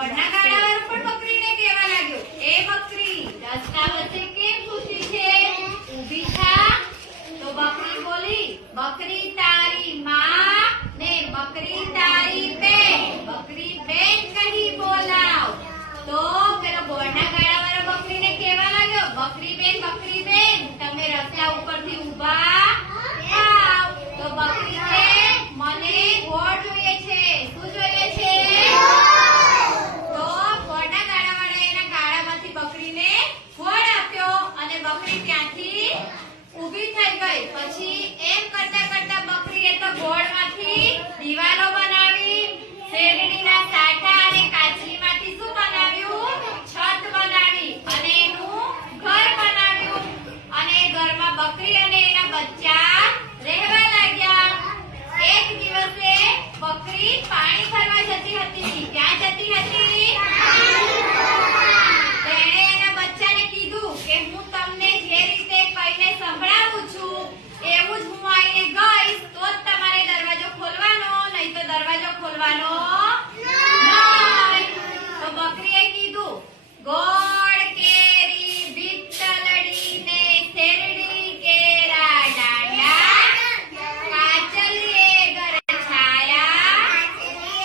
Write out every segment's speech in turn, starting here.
ગોળના ગાડાવાળો પણ બકરીને કહેવા લાગ્યો, એ બકરી રસ્તા વચ્ચે કેમ સૂતી છે? ઊભી થા. તો બકરી બોલી, બકરી તારી માં ને બકરી તારી બેન, બકરી બેન કહી બોલાવ. તો પેલો ગોળના ગાડાવાળો બકરીને કહેવા લાગ્યો, બકરી બેન તમે રસ્તા ઉપરથી ઊભા થાવ. તો બકરી કે મને ગોળ જોઈએ છે. શું જોઈએ છે? તો ગોળના ગાડાવાળાએ એના ગાડામાંથી બકરીને ગોળ આપ્યો અને બકરી ત્યાંથી ઊભી થઈ ગઈ. પછી એમ કરતા કરતા બકરીએ તો ગોળમાંથી દીવાલો બનાવી, શેરડીના સાઠા અને કાચરીમાંથી શું બનાવ્યું? છત બનાવી અને એનું ઘર બનાવ્યું. અને ઘરમાં બકરી અને એના બચ્ચા રહેવા લાગ્યા. એક દિવસે બકરી પાણી ભરવા જતી હતી. ક્યાં જતી હતી? તેણે એના બચ્ચાને કીધું કે હું તમને જે રીતે કહીને સંભળાવું છું એવું જ હું આવીને ગઈશ તો જ તમારે દરવાજો ખોલવાનો, નહીં તો દરવાજો ખોલવાનો નહીં. તો બકરીએ કીધું, ગોળ કેરી વિઠ્ઠલડી ને શેરડી કેરા ડાંડા, કાચલીએ ઘર છાયા,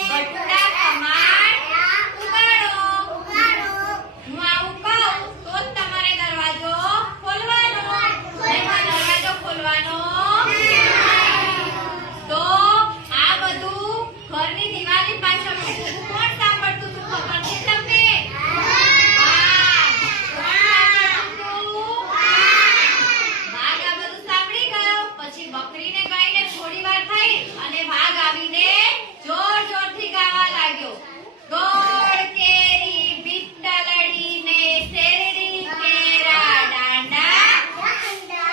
બટુડા કમાડ ઉગાડો. હું આવું કહું તો જ તમારે દરવાજો ખોલવાનો, નહીં તો દરવાજો ખોલવાનો નહીં. તો આ બધું ઘરની દિવાલની પાછળ કોણ સાંભળતું હતું ખબર છે તમને? વાઘ. કોણ સાંભળતું હતું? વાઘ આ બધું સાંભળી ગયો. પછી બકરીને કહીને થોડી વાર થઈ અને વાઘ આવીને જોર જોરથી ગાવા લાગ્યો, ગોળ કેરી વિઠ્ઠલડી ને શેરડી કેરા ડાંડા,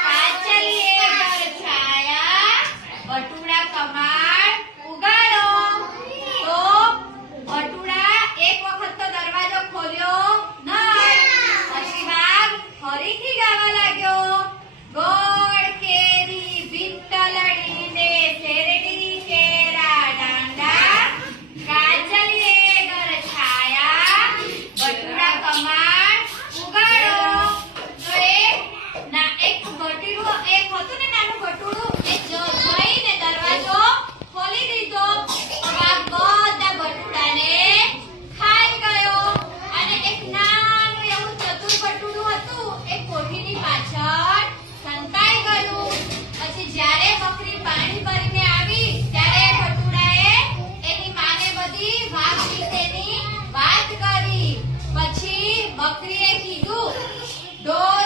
કાચલીએ ઘર છાયા, બટુડા કમાડ ઉગાડો. તો બટુડા એક વખત તો દરવાજો ખોલ્યો નહીં. પછી વાઘ ફરીથી ગાવા લાગ્યો, ગોળ કેરી વિઠ્ઠલડી ને શેરડી કેરા ડાંડા, કાચલીએ ઘર છાયા, બટુડા કમાડ ઉગાડો. તો એક બટુડું એક હતું ને નાનું બટુડું, એ જઈને દરવાજો ખોલી દીધો. વાઘ બધા બટુડાને ખાઈ ગયો. અને એક નાનું એવું ચતુર બટુડું હતું એ કોઠીની પાછળ સંતાઈ ગયું. પછી જ્યારે બકરી પાણી ભરીને આવી ત્યારે બટુડાએ એની માને બધી વાઘ વિશેની વાત કરી. પછી બકરીએ કીધું, ઢોર